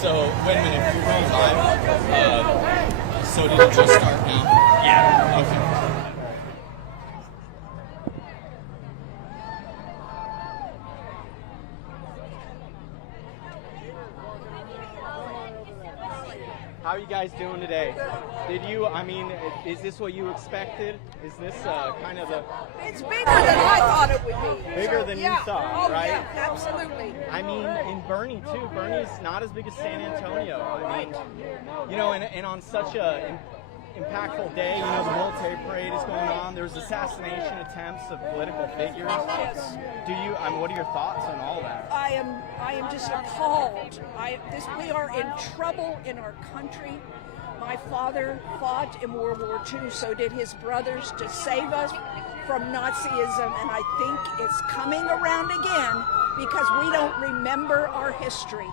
So, wait a minute, you're going live. So did it just start now? Yeah. Okay. How are you guys doing today? Is this what you expected? Is this kind of the... It's bigger than I thought it would be. Bigger than you thought, right? Yeah, absolutely. I mean, in Boerne, too. Boerne's not as big as San Antonio. I mean, and on such a impactful day, the military parade is going on. There's assassination attempts of political figures. Yes. What are your thoughts on all that? I am just appalled. We are in trouble in our country. My father fought in World War II, so did his brothers, to save us from Nazism, and I think it's coming around again because we don't remember our history.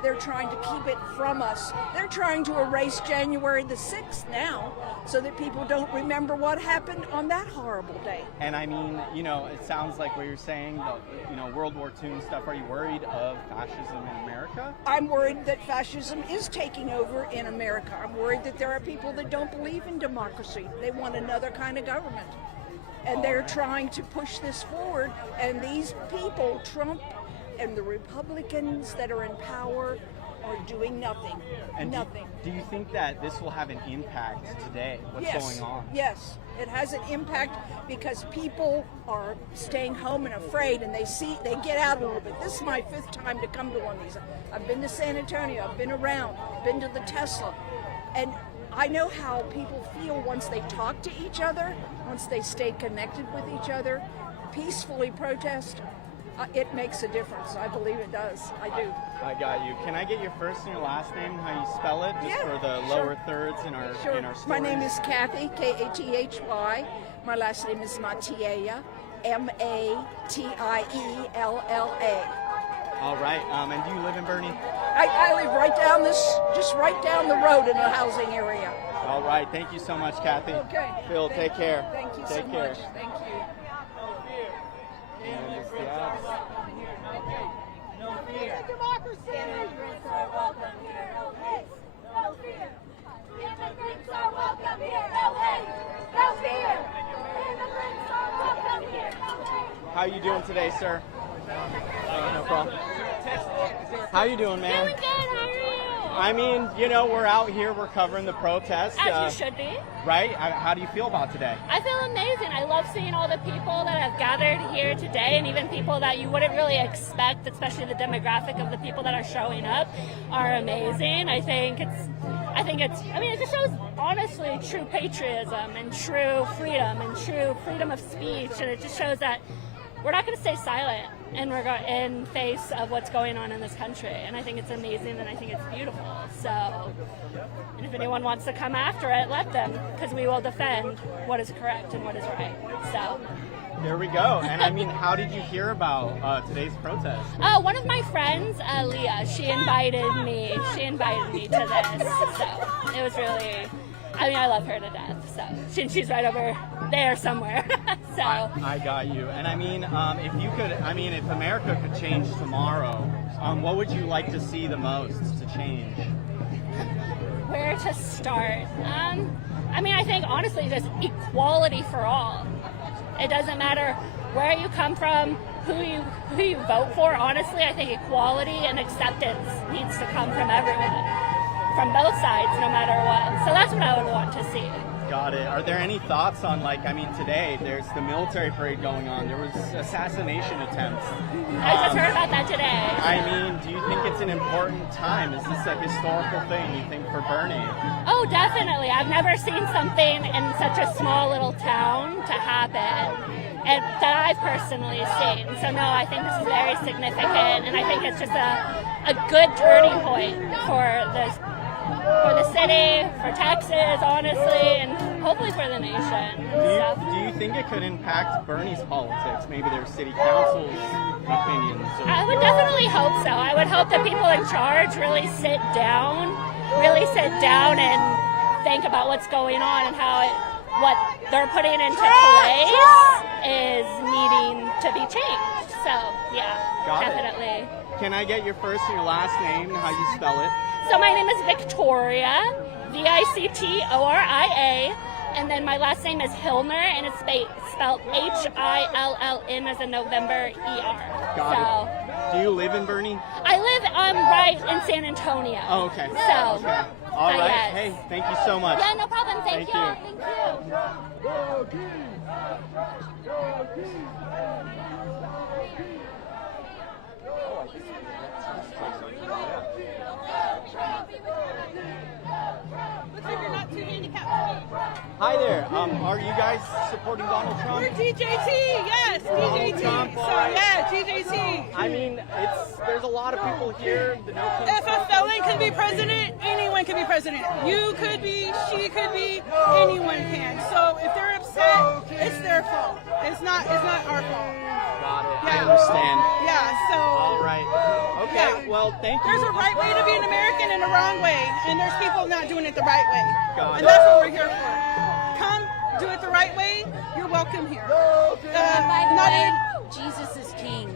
They're trying to keep it from us. They're trying to erase January the 6th now so that people don't remember what happened on that horrible day. And I mean, it sounds like what you're saying, World War II and stuff. Are you worried of fascism in America? I'm worried that fascism is taking over in America. I'm worried that there are people that don't believe in democracy. They want another kind of government. And they're trying to push this forward. And these people, Trump and the Republicans that are in power, are doing nothing. And nothing. Do you think that this will have an impact today? What's going on? Yes, it has an impact because people are staying home and afraid, and they get out a little bit. This is my 5th time to come to one of these. I've been to San Antonio, I've been around, been to the Tesla, and I know how people feel once they talk to each other, once they stay connected with each other, peacefully protest. It makes a difference. I believe it does. I do. I got you. Can I get your first and your last name, how you spell it, just for the lower thirds in our stories? My name is Kathy, Kathy. My last name is Matiella, Matiella. All right. And do you live in Boerne? I live just right down the road in a housing area. All right. Thank you so much, Kathy. Okay. Phil, take care. Thank you take so care. much. Thank you. And it's the ads. No fear. Democracy. Immigrants are welcome here. No hate. No fear. Immigrants are welcome here. No hate. No fear. Immigrants are welcome here. No hate. How you doing today, sir? No problem. How you doing, man? Doing good. How are you? I mean, we're out here. We're covering the protest. As you should be. Right? How do you feel about today? I feel amazing. I love seeing all the people that have gathered here today, and even people that you wouldn't really expect, especially the demographic of the people that are showing up, are amazing. I think it just shows, honestly, true patriotism and true freedom of speech, and it just shows that we're not going to stay silent in face of what's going on in this country. And I think it's amazing, and I think it's beautiful. So, and if anyone wants to come after it, let them, because we will defend what is correct and what is right. So. There we go. And I mean, how did you hear about today's protest? One of my friends, Leah, she invited me to this. So it was really, I love her to death. So she's right over there somewhere. So I got you. And I mean, if America could change tomorrow, what would you like to see the most to change? Where to start? I think honestly, just equality for all. It doesn't matter where you come from, who you vote for. Honestly, I think equality and acceptance needs to come from everyone, from both sides, no matter what. So that's what I would want to see. Got it. Are there any thoughts on, today there's the military parade going on. There was assassination attempts. I just heard about that today. Do you think it's an important time? Is this a historical thing, you think, for Boerne? Oh, definitely. I've never seen something in such a small little town to happen and that I've personally seen. So no, I think this is very significant, and I think it's just a good turning point for the city, for Texas, honestly, and hopefully for the nation. Do you think it could impact Boerne's politics, maybe their city council's opinions? I would definitely hope so. I would hope that people in charge really sit down and think about what's going on and how what they're putting into place is needing to be changed. So, yeah, definitely. Can I get your first and your last name and how you spell it? So my name is Victoria, Victoria, and then my last name is Hillner, and it's spelled Hilln as in November, ER. Got it. Do you live in Boerne? I live right in San Antonio. Oh, okay. So, Okay. All right. yes. Hey, thank you so much. Yeah, no problem. Thank you. you. Thank you. Looks like you're not too handicapped for me. Hi there. Are you guys supporting Donald Trump? We're DJT, yes, DJT. Trump, So all right. yeah, DJT. I mean, there's a lot of people here. The no If a felon can be president, anyone can be president. You could be, she could be, anyone can. So if they're upset, it's their fault. It's not our fault. Got it. Yeah. I understand. Yeah, so All right. Okay. Yeah. Well, thank you. there's a right way to be an American and a wrong way, and there's people not doing it the right way. Got it. And that's what we're here for. Come, do it the right way. You're welcome here. By the Not way, in- Jesus is king.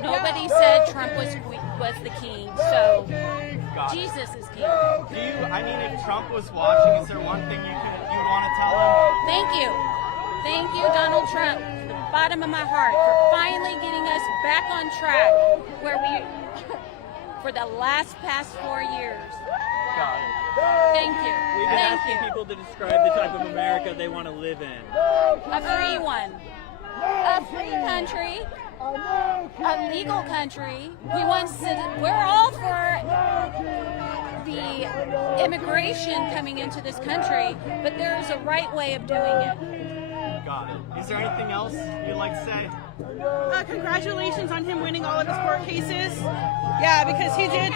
Nobody said Trump was the king, so Got it. Jesus is king. I mean, if Trump was watching, is there one thing you want to tell him? Thank you, Donald Trump, from the bottom of my heart, for finally getting us back on track where we, for the past 4 years. Got it. Thank you. We've been Thank asking you. people to describe the type of America they want to live in. A free one. A free country. A legal country. We're all for the immigration coming into this country, but there's a right way of doing it. Got it. Is there anything else you'd like to say? Congratulations on him winning all of his court cases. Yeah, because he did.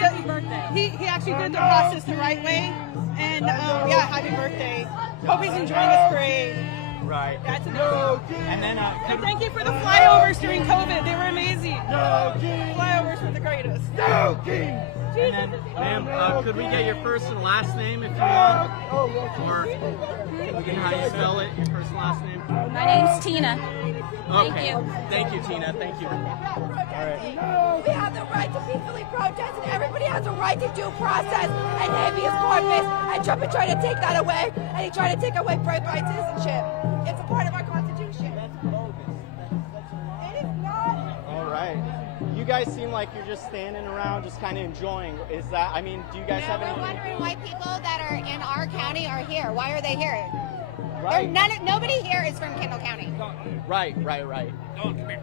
He actually did the process the right way. And yeah, happy birthday. Hope he's enjoying his parade. Right. That's amazing. And then, And thank you for the flyovers during COVID. They were amazing. Flyovers were the greatest. and then, ma'am, could we get your first and last name if you want? Or how you spell it, your first and last name? My name's Tina. Okay. you. Thank you, Tina. Thank you. All right. We have the right to peacefully protest, and everybody has a right to due process and habeas corpus. And Trump is trying to take that away, and he's trying to take away birthright citizenship. It's a part of our Constitution. It is not. All right. You guys seem like you're just standing around, just kind of enjoying. Is that? I mean, do you guys have We're any? wondering why people that are in our county are here. Why are they here? Right. Nobody here is from Kendall County. Right. Don't come here.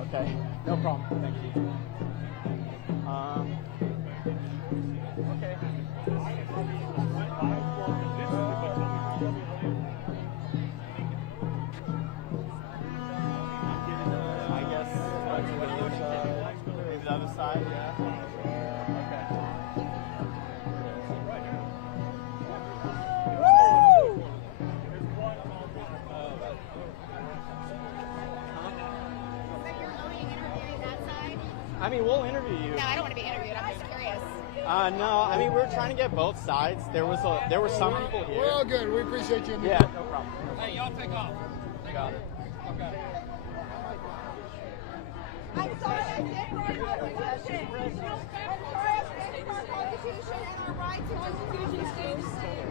Okay. No problem. Thank you. Okay. I guess maybe the other side. Yeah. Okay. I mean, we'll interview you. No, I don't want to be interviewed. I'm just curious. No, I mean, we're trying to get both sides. There were some people here. We're all good. We appreciate you. Yeah, no problem. Hey, y'all take off. Got it. I'm sorry I did for our Constitution. I'm sorry I did for our Constitution and our right to Constitution stay the same.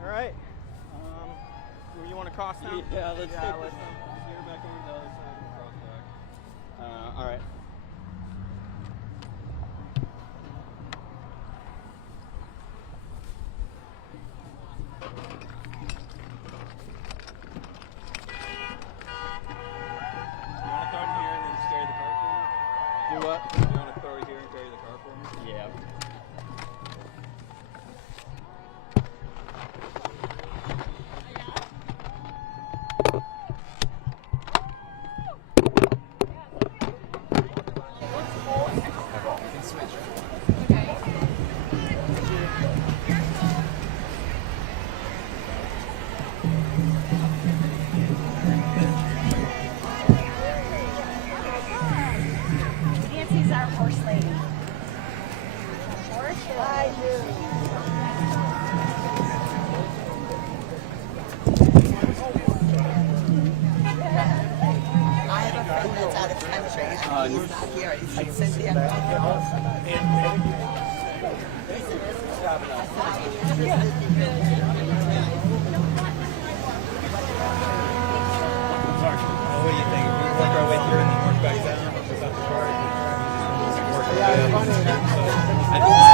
All right. You want to cross now? Yeah, let's take let's back over the other side and cross back. all right. You want to throw it here and then just carry the car for me? Do what? You want to throw it here and carry the car for me? Yeah. He's not here. He's Cynthia. What do you think? We work our way through and then work back down. Just off the chart. I think it's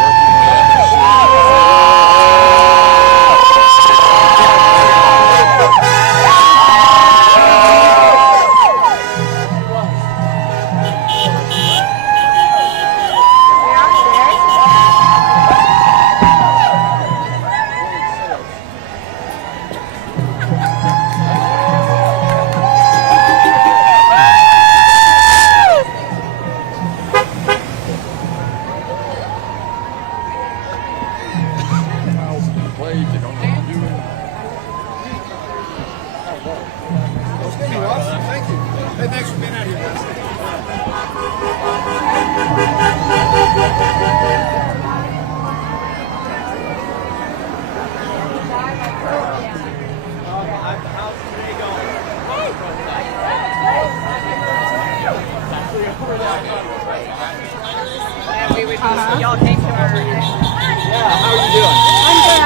Y'all came to our... Yeah, how are you doing? I'm good.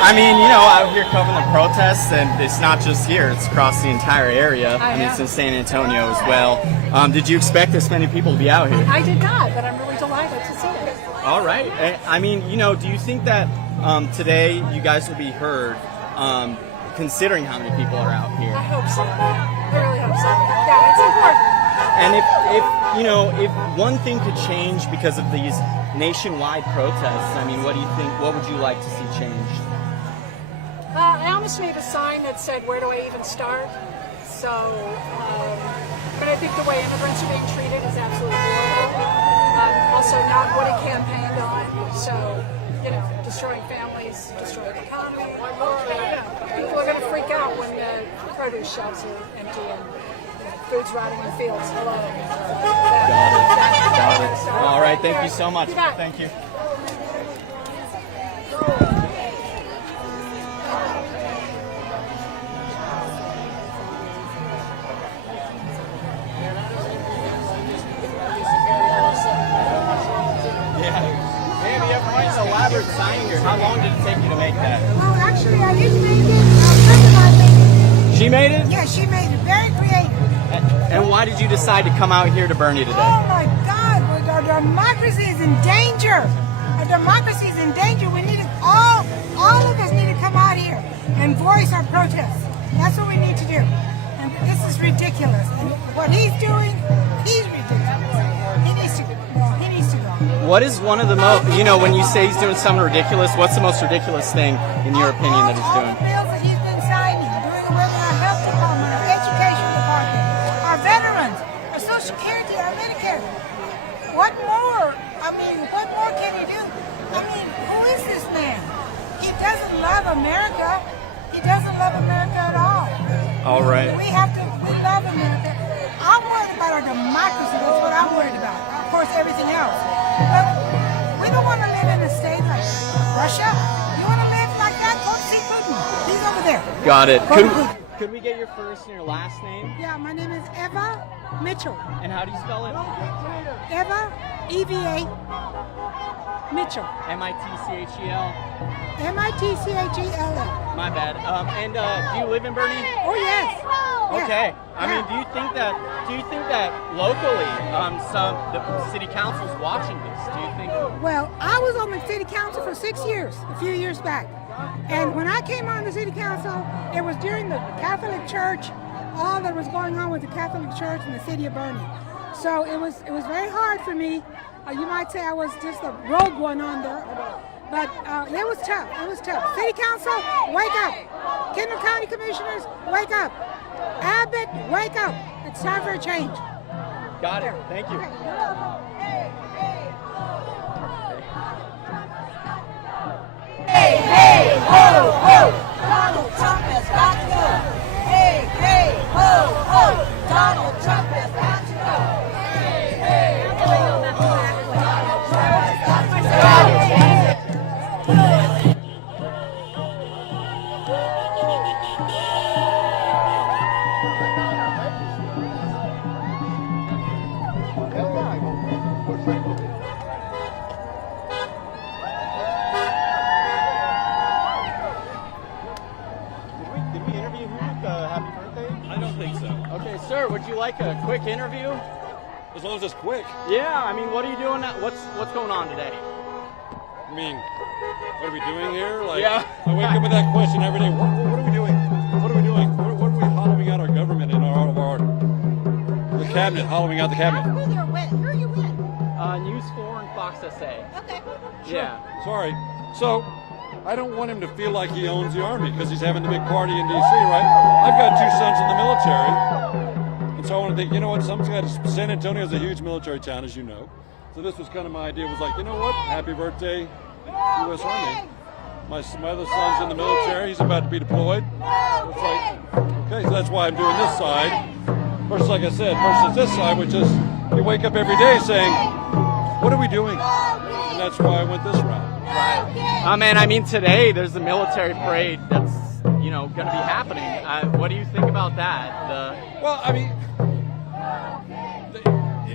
I mean, you know, out here covering the protests, and it's not just here, it's across the entire area. I mean, it's in San Antonio as well. Did you expect this many people to be out here? I did not, but I'm really delighted to see it. All right. I mean, you know, do you think that today you guys will be heard, considering how many people are out here? I hope so. I really hope so. Yeah, it's important. And if you know, if one thing could change because of these nationwide protests, I mean, what do you think? What would you like to see changed? I almost made a sign that said, "Where do I even start?" So, but I think the way immigrants are being treated is absolutely horrible. Also, not what it campaigned on. So, you know, destroying families, destroying the economy. You know, people are going to freak out when the produce shelves are empty and food's rotting in the fields. Hello. Got it. All right. Thank you so much. Thank you. Elaborate sign here. How long did it take you to make that? Well, actually, I didn't make it. A friend of mine made it. She made it? Yeah, she made it. Very creative. And why did you decide to come out here to Boerne today? Oh my God, our democracy is in danger. Our democracy is in danger. We need it. All of us need to come out here and voice our protests. That's what we need to do. And this is ridiculous. And what he's doing, he's ridiculous. He needs to go. He needs to go. What is one of the most, you know, when you say he's doing something ridiculous, what's the most ridiculous thing, in your opinion, that he's doing? All the bills that he's been signing, doing away with our health department, our education department, our veterans, our Social Security, our Medicare. What more? I mean, what more can he do? I mean, who is this man? He doesn't love America. He doesn't love America at all. All right. We love America. I'm worried about our democracy. That's what I'm worried about. Of course, everything else. But we don't want to live in a state like Russia. You want to live like that? Go see Putin. He's over there. Got it. Could we get your first and your last name? Yeah, my name is Eva Mitchell. And how do you spell it? Eva, E-V-A, Mitchell. M-I-T-C-H-E-L? M-I-T-C-H-E-L-L. My bad. And do you live in Boerne? Oh, yes. Okay. I mean, do you think that locally, the city council's watching this? Do you think? Well, I was on the city council for 6 years, a few years back. And when I came on the city council, it was during the Catholic Church, all that was going on with the Catholic Church in the city of Boerne. So it was very hard for me. You might say I was just a rogue one on there. But it was tough. It was tough. City Council, wake up. Kendall County Commissioners, wake up. Abbott, wake up. It's time for a change. Got it. Thank you. Hey, hey, ho, ho. Donald Trump has got to go. Hey, hey, ho, ho. Donald Trump has got to go. Hey, hey, ho, ho. Donald Trump has got to go. like a quick interview? As long as it's quick. Yeah, I mean, what are you doing? What's going on today? I mean, what are we doing here? Like, Yeah. I wake up with that question every day. What are we doing? What are we doing? What are we hollowing out our government and the cabinet, hollowing out the cabinet? Who are you with? News 4 and Fox SA. Okay. Yeah. Sorry. So, I don't want him to feel like he owns the Army because he's having the big party in D.C., right? I've got 2 sons in the military. And so I want to think, you know what, San Antonio is a huge military town, as you know. So this was kind of my idea, was like, you know what, happy birthday, U.S. Army. My other son's in the military, he's about to be deployed. So it's like, okay, so that's why I'm doing this side. Versus, like I said, versus this side, which is, you wake up every day saying, what are we doing? And that's why I went this route. Right. And I mean, today there's a military parade that's, you know, going to be happening. What do you think about that? Well, I mean,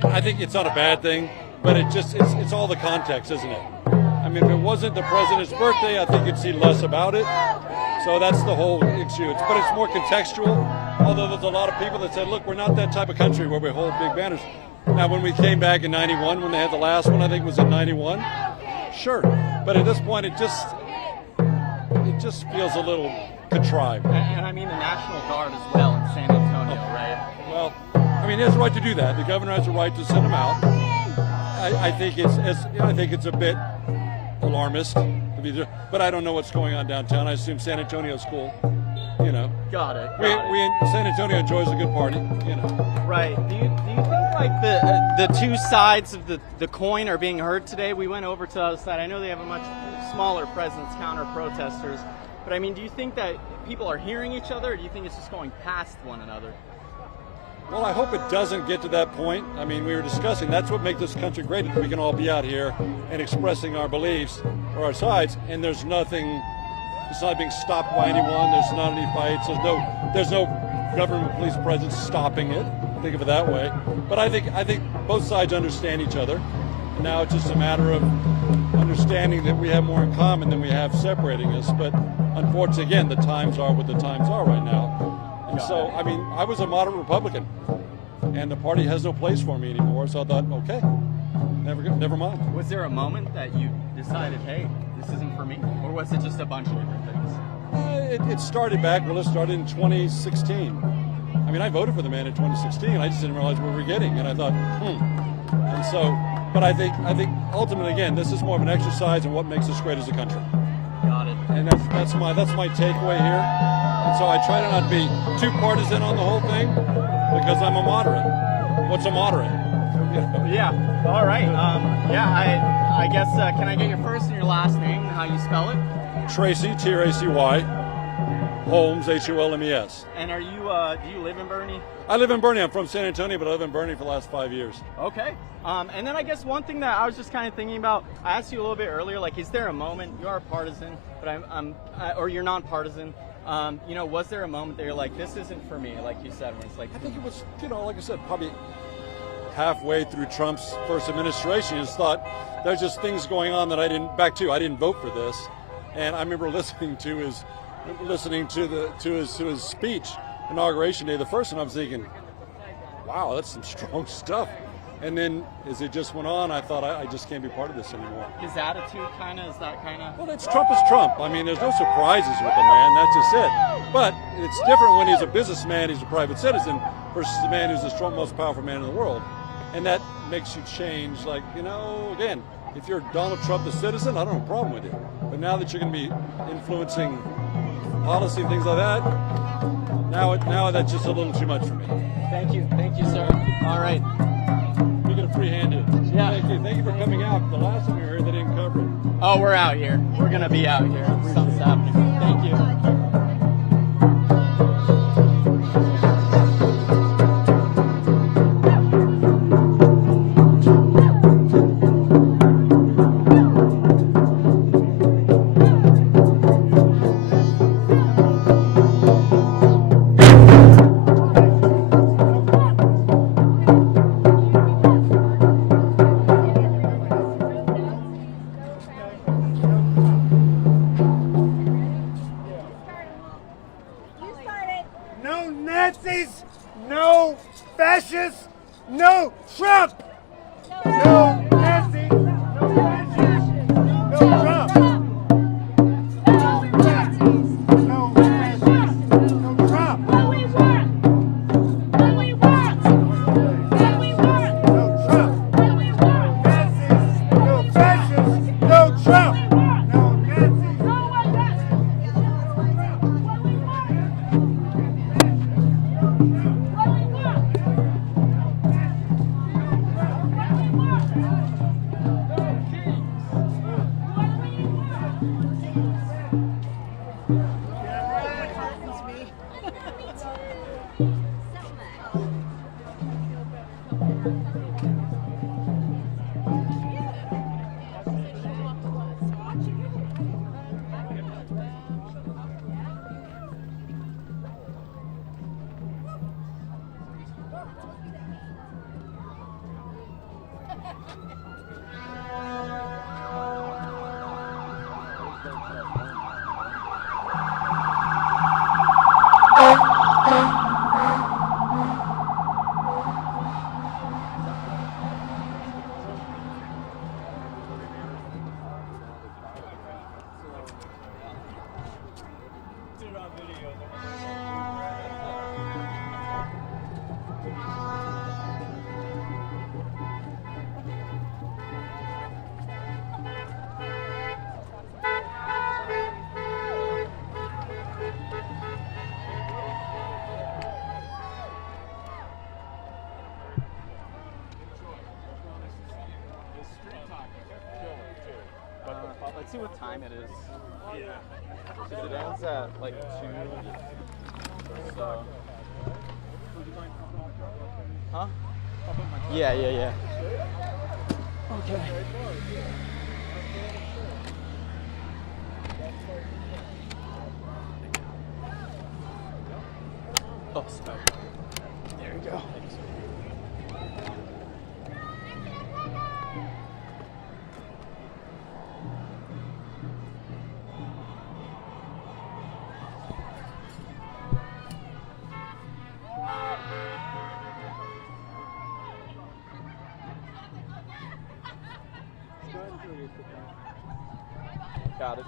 I think it's not a bad thing, but it's all the context, isn't it? I mean, if it wasn't the president's birthday, I think you'd see less about it. So that's the whole issue. But it's more contextual, although there's a lot of people that said, look, we're not that type of country where we hold big banners. Now, when we came back in 91, when they had the last one, I think was in 91, sure. But at this point, it just feels a little contrived. And I mean the National Guard as well in San Antonio, right? Well, I mean, he has the right to do that. The governor has the right to send them out. I think it's a bit alarmist, but I don't know what's going on downtown. I assume San Antonio's cool, you know. Got it. San Antonio enjoys a good party, you know. Right. Do you think like the 2 sides of the coin are being heard today? We went over to the other side. I know they have a much smaller presence, counter protesters, but I mean, do you think that people are hearing each other, or do you think it's just going past one another? Well, I hope it doesn't get to that point. I mean, we were discussing, that's what makes this country great, is we can all be out here and expressing our beliefs or our sides, and there's nothing, it's not being stopped by anyone, there's not any fights, there's no government police presence stopping it, think of it that way. But I think both sides understand each other, and now it's just a matter of understanding that we have more in common than we have separating us, but unfortunately, again, the times are what the times are right now. And so, I mean, I was a moderate Republican, and the party has no place for me anymore. So I thought, okay, never mind. Was there a moment that you decided, hey, this isn't for me, or was it just a bunch of different things? It started back. Well, it started in 2016. I mean, I voted for the man in 2016. I just didn't realize what we were getting, and I thought, And so, but I think ultimately, again, this is more of an exercise in what makes us great as a country. Got it. And that's my takeaway here. And so I try to not be too partisan on the whole thing because I'm a moderate. What's a moderate? Yeah. All right. I guess, can I get your first and your last name and how you spell it? Tracy, T-R-A-C-Y, Holmes, H-O-L-M-E-S. And are you, do you live in Boerne? I live in Boerne. I'm from San Antonio, but I live in Boerne for the last 5 years. Okay. And then I guess one thing that I was just kind of thinking about, I asked you a little bit earlier, like, is there a moment, you are a partisan, but or you're non-partisan, you know, was there a moment that you're like, this isn't for me, like you said, when it's like... I think it was, you know, like I said, probably halfway through Trump's first administration, you just thought, there's just things going on that I didn't vote for this. And I remember listening to his speech, inauguration day, the first one, I was thinking, wow, that's some strong stuff. And then as it just went on, I thought I just can't be part of this anymore. His attitude is that kind of... Well, Trump is Trump. I mean, there's no surprises with the man. That's just it. But it's different when he's a businessman, he's a private citizen, versus the man who's the most powerful man in the world. And that makes you change, like, you know, again, if you're Donald Trump, the citizen, I don't have a problem with it. But now that you're going to be influencing policy and things like that, now that's just a little too much for me. Thank you, sir. All right. We get a free-handed. Yeah. Thank you for coming out. The last time you were here, they didn't cover it. Oh, we're out here. We're going to be out here. Stuff's happening. Thank you. see what time it is. Yeah. Because it ends at like 2. So. Huh? Yeah. Okay. Oh, smoke. There you go. Got it.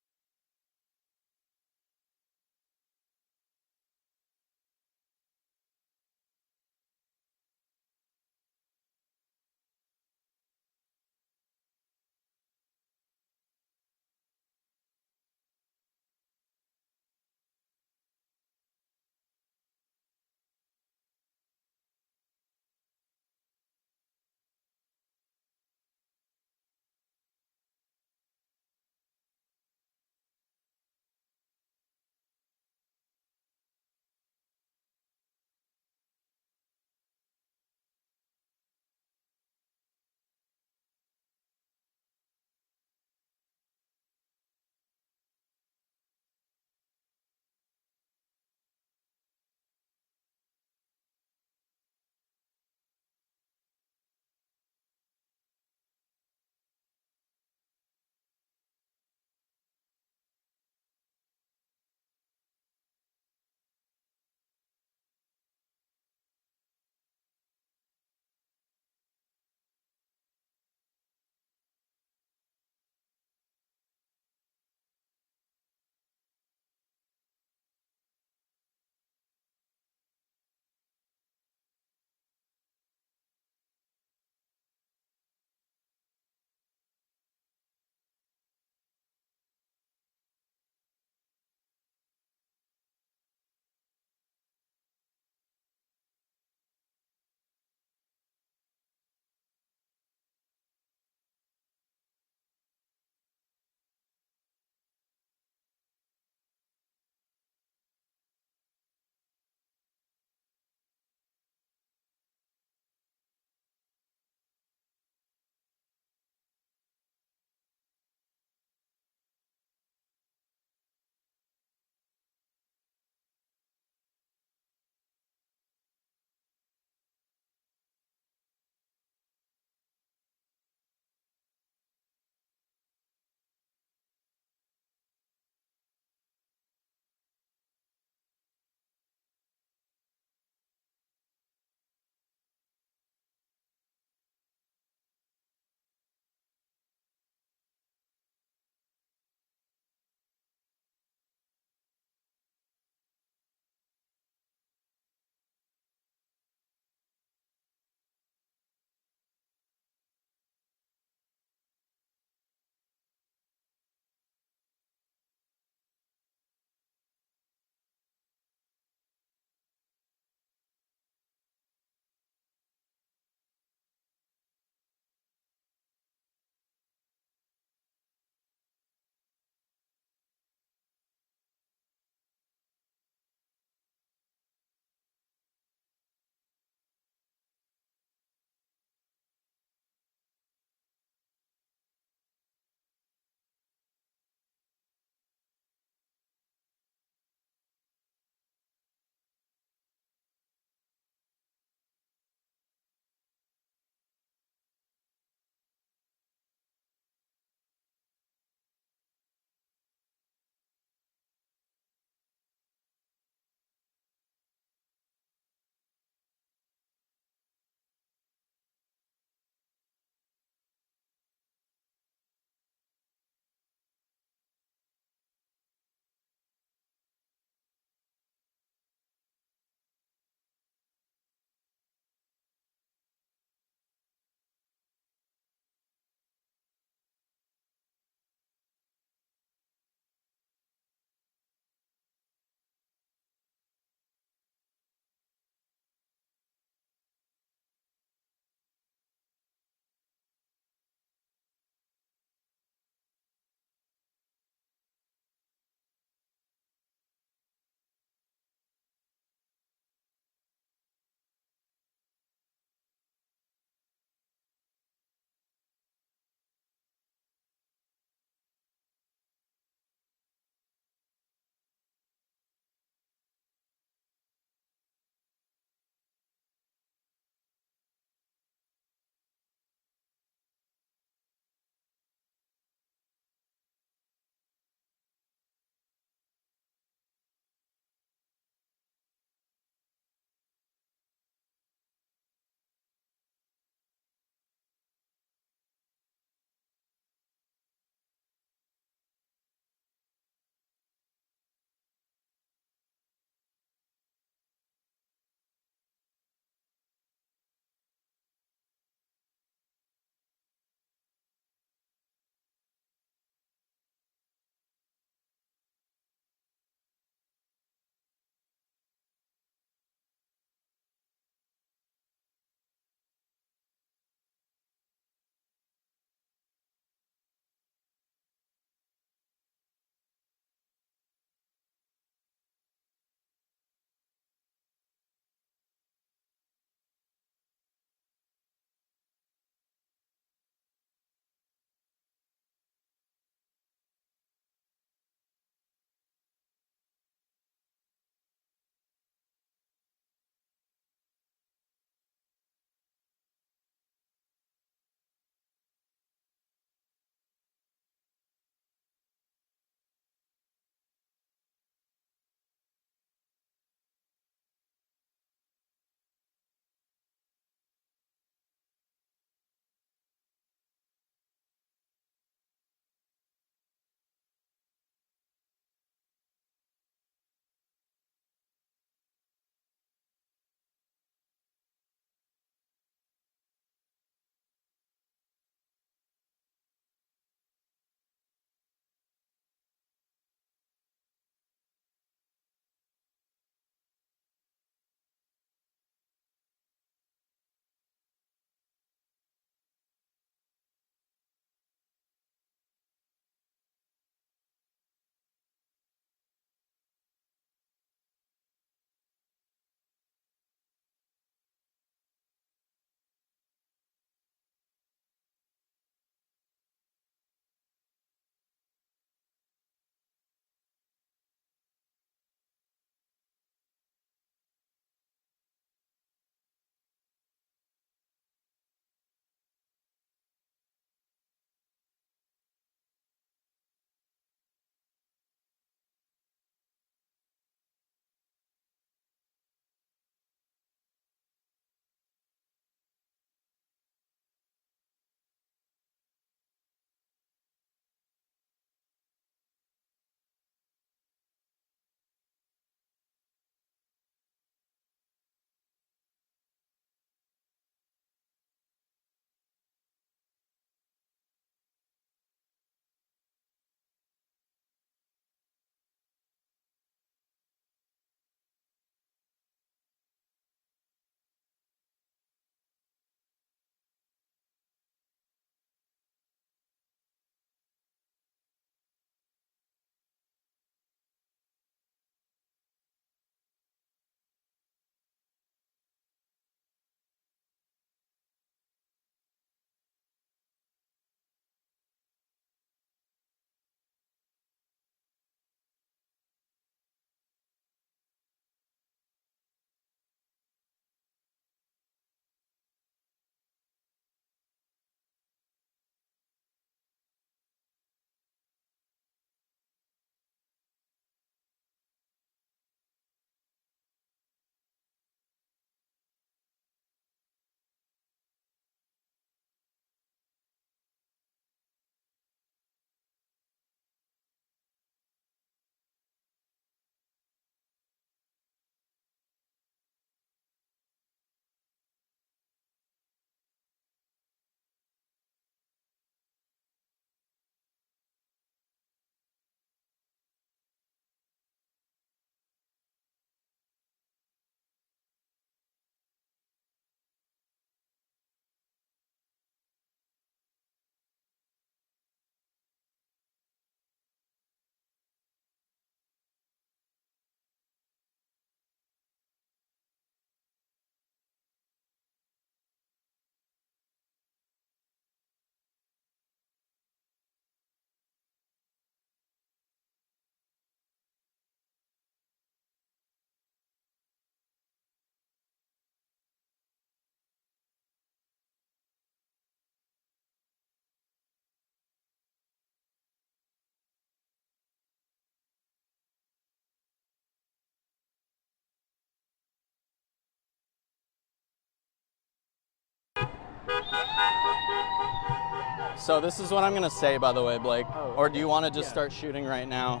So this is what I'm gonna say, by the way, Blake. Oh, or do you want to just start shooting right now,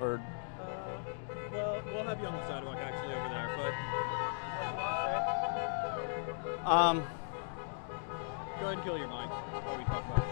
or? Well, we'll have you on the sidewalk actually over there, but. Go ahead and kill your mic while we talk about it.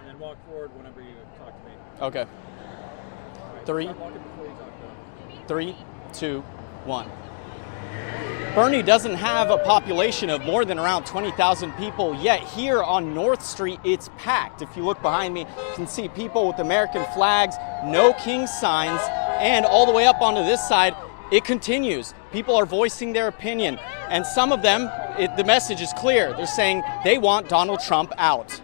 And then walk forward whenever you talk to me. Okay. Right, 3, start walking before you talk to me. 3, 2, 1. Boerne doesn't have a population of more than around 20,000 people, yet here on North Street, it's packed. If you look behind me, you can see people with American flags, no king signs, and all the way up onto this side, it continues. People are voicing their opinion, and some of them, the message is clear. They're saying they want Donald Trump out.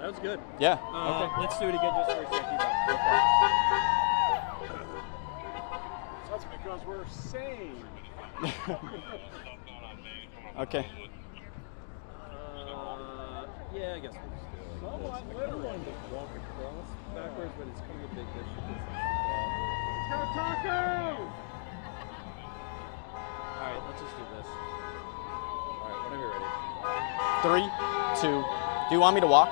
That was good. Yeah. Okay. Let's do it again just for a second. That's because we're sane. Okay. Yeah, I guess we'll just do it. Somewhat literally. Walk across backwards, but it's coming a big distance. Let's go, Taco! Alright, let's just do this. Alright, whenever you're ready. 3, 2. Do you want me to walk?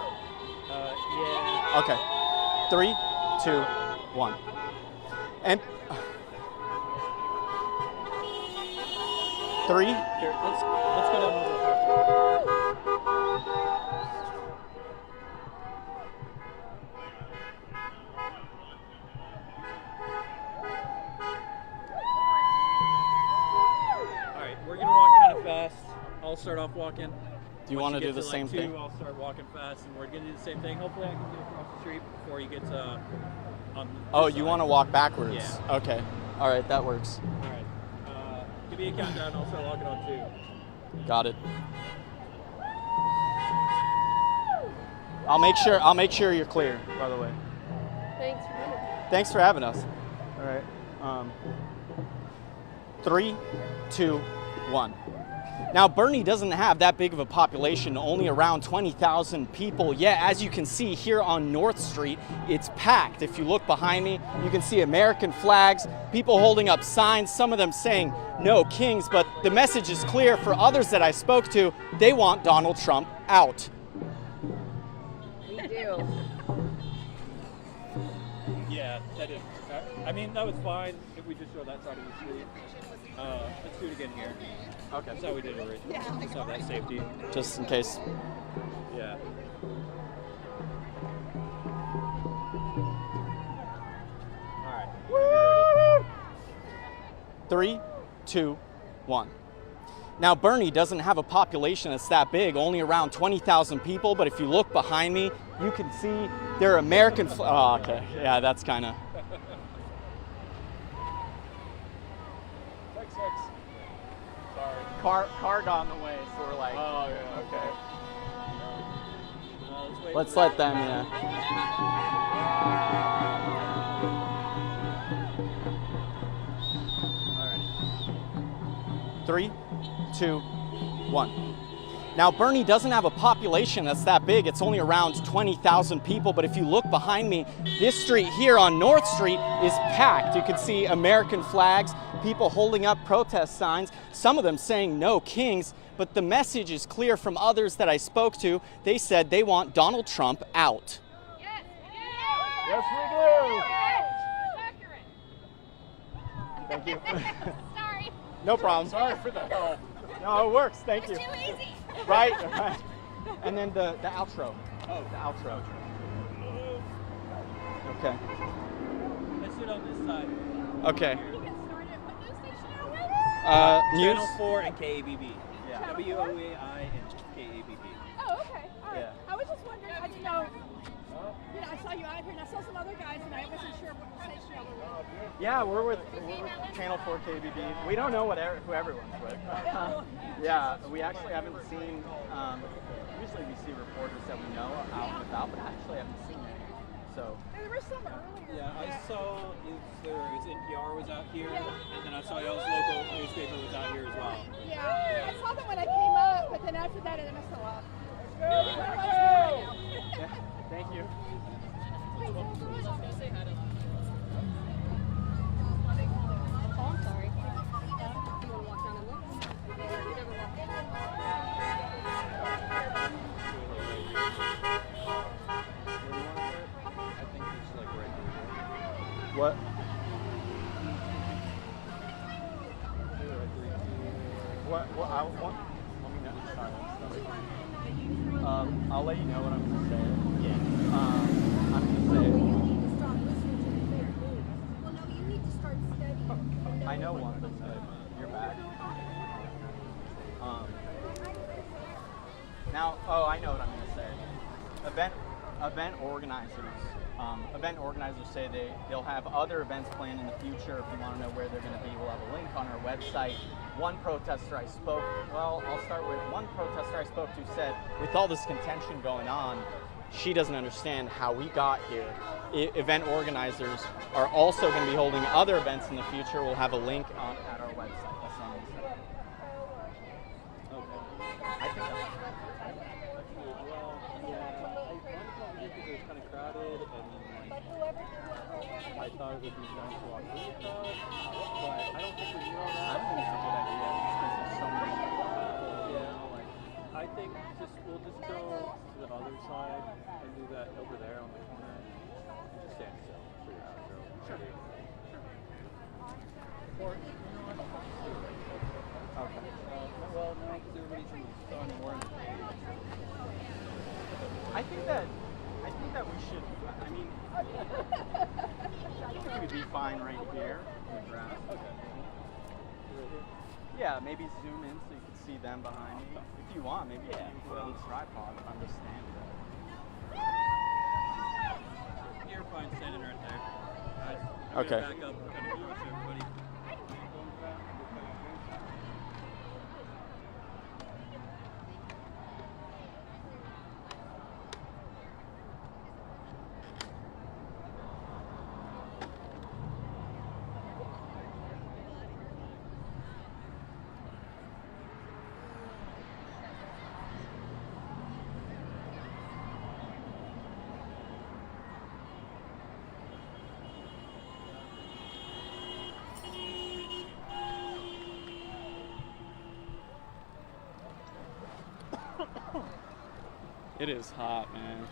Yeah. Okay. 3, 2, 1. And 3. Here, let's go down one more. Alright, we're gonna walk kind of fast. I'll start off walking. Do you want to do the same thing? I'll start walking fast, and we're gonna do the same thing. Hopefully, I can get across the street before you get to. On Oh, this you side. want to walk backwards? Yeah. Okay. All right, that works. All right. Give me a countdown. I'll start walking on 2. Got it. I'll make sure you're clear. By the way. Thanks for having us. All right. 3, 2, 1. Now, Boerne doesn't have that big of a population, only around 20,000 people. Yet, as you can see here on North Street, it's packed. If you look behind me, you can see American flags, people holding up signs, some of them saying no kings, but the message is clear for others that I spoke to. They want Donald Trump out. We do. Yeah, that is. I mean, that was fine if we just show that side of the street. Let's do it again here. Okay. That's how we did it originally. Just have that safety. Just in case. Yeah. All right. Woo! 3, 2, 1. Now, Boerne doesn't have a population that's that big, only around 20,000 people, but if you look behind me, you can see their American oh, okay. Yeah, that's kind of. Car got in the way, so we're like, oh, yeah, okay. Let's let them, yeah. Alrighty. 3, 2, 1. Now, Boerne doesn't have a population that's that big. It's only around 20,000 people, but if you look behind me, this street here on North Street is packed. You can see American flags, people holding up protest signs, some of them saying no kings, but the message is clear from others that I spoke to. They said they want Donald Trump out. Yes, we do. Thank you. Sorry. No problem. Sorry for the help. No, it works. Thank you. Too easy. Right. And then the outro. Oh, the outro. Okay. Let's sit on this side. Okay. You can start it. What news station are we? News. Channel 4 and KABB. Yeah. WOAI and KABB. Oh, okay. All right. Yeah. I was just wondering. I didn't know. I saw you out here, and I saw some other guys, and I wasn't sure what station y'all were with. Yeah, we're with Channel 4 KBB. We don't know who everyone's with. Yeah, we actually haven't seen. Usually we see reporters that we know out and about, but I actually haven't seen any. So. There were some earlier. Yeah, I saw it's NPR was out here, and then I saw y'all's local newspaper was out here as well. Yeah, I saw them when I came up, but then after that, I missed a lot. Yeah, thank you. What? What I want? Let me know. Sorry. I'll let you know what I'm gonna say. Yeah. I'm gonna say. Well, no, you need to start studying. I know one thing that you're back. Now, I know what I'm gonna say. Event organizers say they'll have other events planned in the future. If you want to know where they're going to be, we'll have a link on our website. One protester I spoke, I'll start with one protester I spoke to said, with all this contention going on, she doesn't understand how we got here. Event organizers are also going to be holding other events in the future. We'll have a link at our website. That's all I'm saying. Okay. I think that's I thought it would be nice to walk through the crowd, but I don't think we need all that. I don't think it's a good idea because there's so many people. I think we'll just go to the other side and do that over there on the corner and just stand still for your outro. Sure. Or, you know what? Okay. Well, no, because everybody's in the sun and we're in the shade. I think that we should. I mean, I think we'd be fine right here in the grass. Okay. Yeah, maybe zoom in so you can see them behind me. If you want, maybe you can put on the tripod if I'm just standing there. You're fine standing right there. Okay. Back up, kind of close everybody. It is hot, man.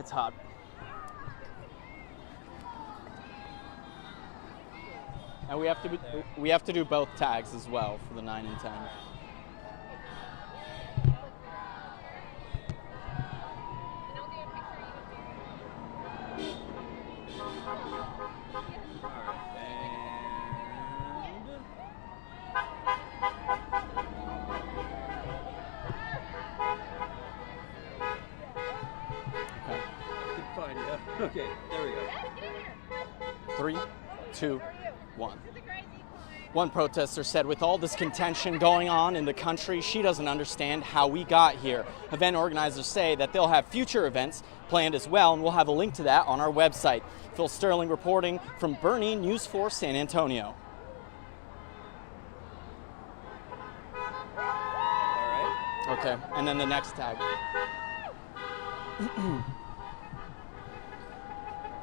It's hot. And we have to do both tags as well for the 9 and 10. Okay, there we go. 3, 2, 1. One protester said, with all this contention going on in the country, she doesn't understand how we got here. Event organizers say that they'll have future events planned as well, and we'll have a link to that on our website. Phil Sterling reporting from Boerne, News 4 San Antonio. All right. Okay, and then the next tag.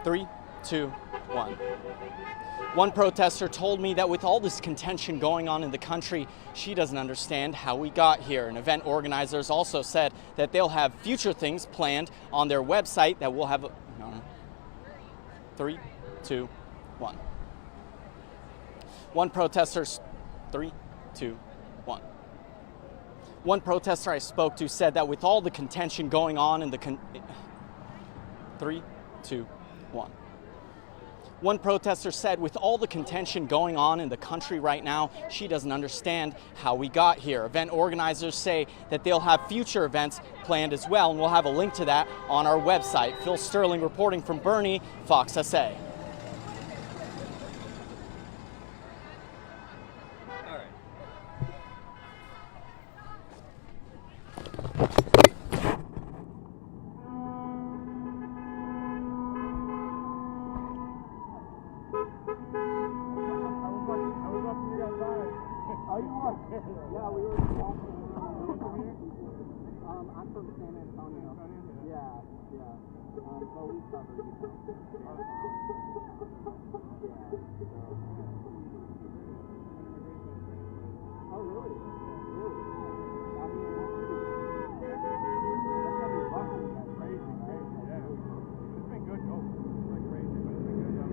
3, 2, 1. One protester told me that with all this contention going on in the country, she doesn't understand how we got here. And event organizers also said that they'll have future things planned on their website that will have. 3, 2, 1. One protester. 3, 2, 1. One protester I spoke to said that with all the contention going on in the 3, 2, 1. One protester said, with all the contention going on in the country right now, she doesn't understand how we got here. Event organizers say that they'll have future events planned as well, and we'll have a link to that on our website. Phil Sterling reporting from Boerne, Fox SA. Yeah, we were walking. I'm from San Antonio. Yeah. So we cover Oh, really? I mean, that's crazy. Yeah. It's been good though. Like crazy, but it's been good.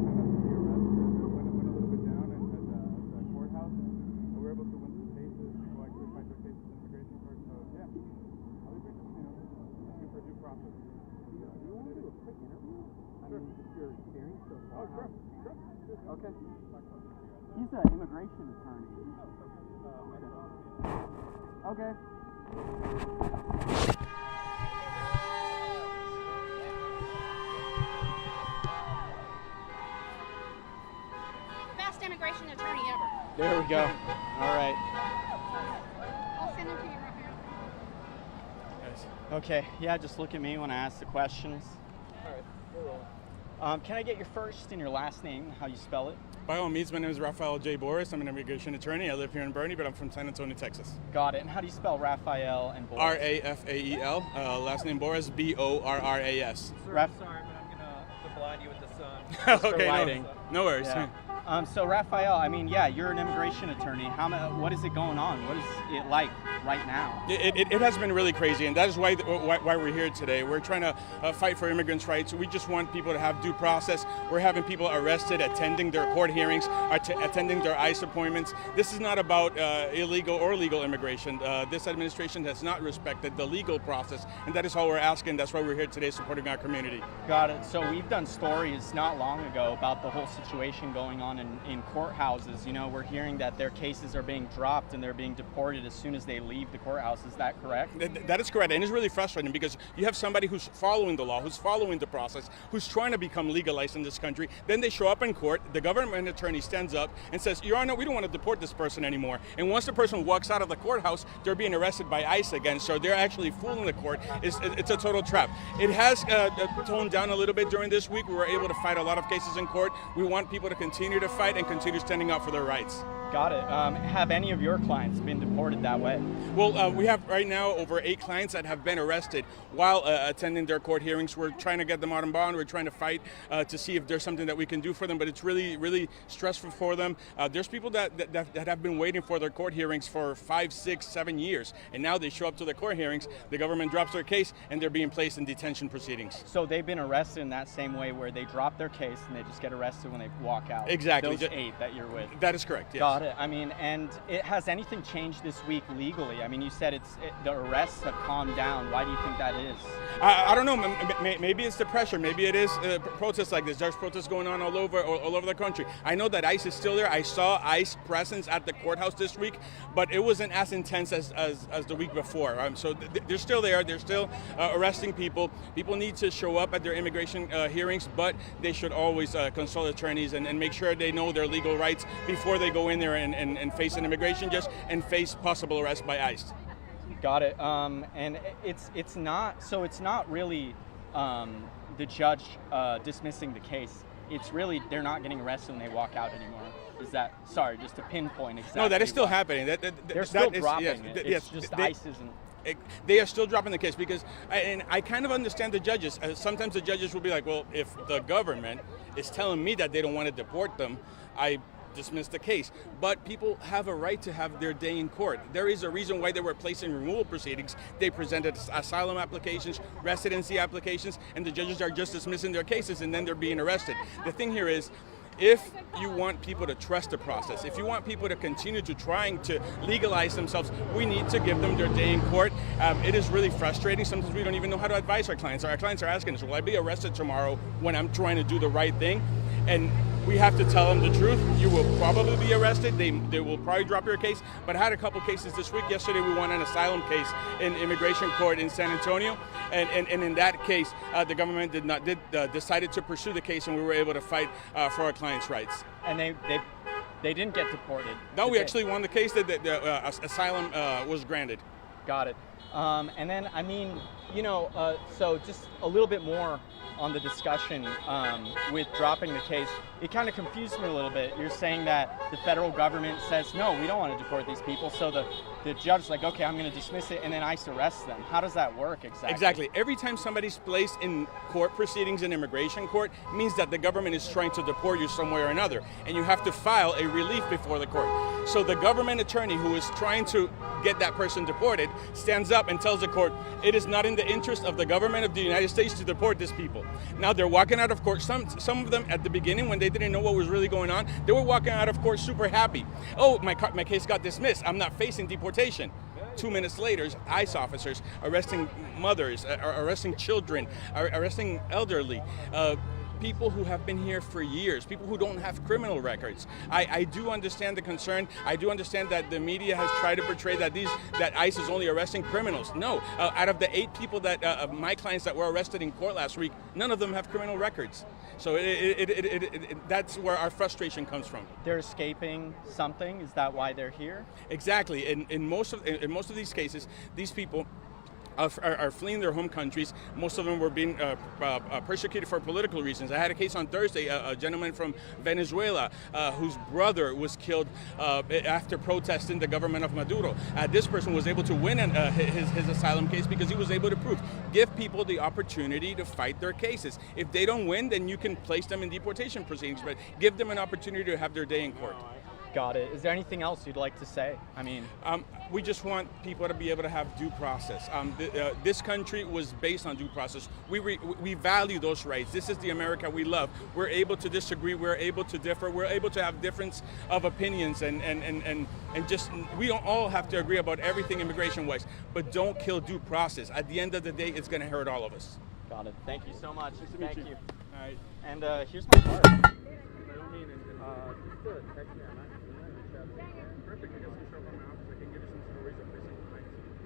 Kind of the arrest went a little bit down at the courthouse. We were able to win some cases. People actually fight their cases in immigration court. So yeah, I'll be asking for due process. Do you want to do a quick interview? I mean, just your experience so far. Oh, sure. Okay. He's an immigration attorney. Okay. Best immigration attorney ever. There we go. All right. I'll send him to you right now. Okay, yeah, just look at me when I ask the questions. All right, we're rolling. Can I get your first and your last name, how you spell it? By all means, my name is Rafael J. Boris. I'm an immigration attorney. I live here in Boerne, but I'm from San Antonio, Texas. Got it. And how do you spell Rafael and Boris? R-A-F-A-E-L. Last name Boris, B-O-R-R-A-S. Sorry, but I'm gonna blind you with the sun. Okay, no worries. Yeah. So Rafael, I mean, yeah, you're an immigration attorney. What is it going on? What is it like right now? It has been really crazy, and that is why we're here today. We're trying to fight for immigrants' rights. We just want people to have due process. We're having people arrested, attending their court hearings, attending their ICE appointments. This is not about illegal or legal immigration. This administration has not respected the legal process, and that is all we're asking. That's why we're here today supporting our community. Got it. So we've done stories not long ago about the whole situation going on in courthouses. You know, we're hearing that their cases are being dropped and they're being deported as soon as they leave the courthouse. Is that correct? That is correct, and it's really frustrating because you have somebody who's following the law, who's following the process, who's trying to become legalized in this country. Then they show up in court, the government attorney stands up and says, Your Honor, we don't want to deport this person anymore. And once the person walks out of the courthouse, they're being arrested by ICE again, so they're actually fooling the court. It's a total trap. It has toned down a little bit during this week. We were able to fight a lot of cases in court. We want people to continue to fight and continue standing up for their rights. Got it. Have any of your clients been deported that way? Well, we have right now over 8 clients that have been arrested while attending their court hearings. We're trying to get them out on bond. We're trying to fight to see if there's something that we can do for them, but it's really, really stressful for them. There's people that have been waiting for their court hearings for 5, 6, 7 years, and now they show up to the court hearings, the government drops their case, and they're being placed in detention proceedings. So they've been arrested in that same way where they drop their case and they just get arrested when they walk out? Exactly. Those 8 that you're with? That is correct, yes. Got it. I mean, and has anything changed this week legally? I mean, you said the arrests have calmed down. Why do you think that is? I don't know. Maybe it's the pressure. Maybe it is protests like this. There's protests going on all over the country. I know that ICE is still there. I saw ICE presence at the courthouse this week, but it wasn't as intense as the week before. So they're still there. They're still arresting people. People need to show up at their immigration hearings, but they should always consult attorneys and make sure they know their legal rights before they go in there and face an immigration judge and face possible arrest by ICE. Got it. And it's not really the judge dismissing the case. It's really they're not getting arrested when they walk out anymore. Is that, sorry, just to pinpoint exactly? No, that is still happening. They're still dropping it. It's just ICE isn't. They are still dropping the case because, and I kind of understand the judges. Sometimes the judges will be like, well, if the government is telling me that they don't want to deport them, I dismiss the case. But people have a right to have their day in court. There is a reason why they were placed in removal proceedings. They presented asylum applications, residency applications, and the judges are just dismissing their cases and then they're being arrested. The thing here is, if you want people to trust the process, if you want people to continue to trying to legalize themselves, we need to give them their day in court. It is really frustrating. Sometimes we don't even know how to advise our clients. Our clients are asking us, will I be arrested tomorrow when I'm trying to do the right thing? And we have to tell them the truth. You will probably be arrested. They will probably drop your case. But I had a couple cases this week. Yesterday we won an asylum case in immigration court in San Antonio. And in that case, the government decided to pursue the case, and we were able to fight for our clients' rights. And they didn't get deported. No, we actually won the case. That the asylum was granted. Got it. And then, I mean, you know, so just a little bit more on the discussion with dropping the case. It kind of confused me a little bit. You're saying that the federal government says, no, we don't want to deport these people. So the judge's like, okay, I'm going to dismiss it, and then ICE arrests them. How does that work exactly? Exactly. Every time somebody's placed in court proceedings in immigration court means that the government is trying to deport you somewhere or another, and you have to file a relief before the court. So the government attorney who is trying to get that person deported stands up and tells the court, it is not in the interest of the government of the United States to deport these people. Now they're walking out of court. Some of them at the beginning, when they didn't know what was really going on, they were walking out of court super happy. Oh, my case got dismissed. I'm not facing deportation. 2 minutes later, ICE officers arresting mothers, arresting children, arresting elderly, people who have been here for years, people who don't have criminal records. I do understand the concern. I do understand that the media has tried to portray that ICE is only arresting criminals. No, out of the 8 people that my clients that were arrested in court last week, none of them have criminal records. So that's where our frustration comes from. They're escaping something. Is that why they're here? Exactly. In most of these cases, these people are fleeing their home countries. Most of them were being persecuted for political reasons. I had a case on Thursday, a gentleman from Venezuela whose brother was killed after protesting the government of Maduro. This person was able to win his asylum case because he was able to prove. Give people the opportunity to fight their cases. If they don't win, then you can place them in deportation proceedings, but give them an opportunity to have their day in court. Got it. Is there anything else you'd like to say? I mean, we just want people to be able to have due process. This country was based on due process. We value those rights. This is the America we love. We're able to disagree. We're able to differ. We're able to have difference of opinions, and just we don't all have to agree about everything immigration-wise. But don't kill due process. At the end of the day, it's going to hurt all of us. Got it. Thank you so much. Nice to meet you. All right. And here's my card.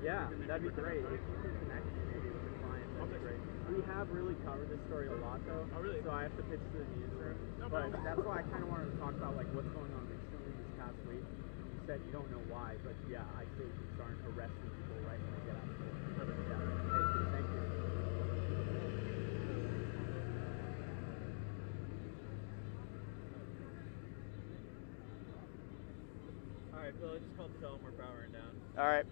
Yeah, that'd be great. If you can connect me maybe with the client, that'd be great. We have really covered this story a lot, though. Oh, really? So I have to pitch to the newsroom. No problem. But that's why I kind of wanted to talk about like what's going on recently this past week. You said you don't know why, but yeah, I see agents aren't arresting people right when they get out of court. Yeah. Hey, thank you. All right, Bill, I just called to tell them we're powering down. All right.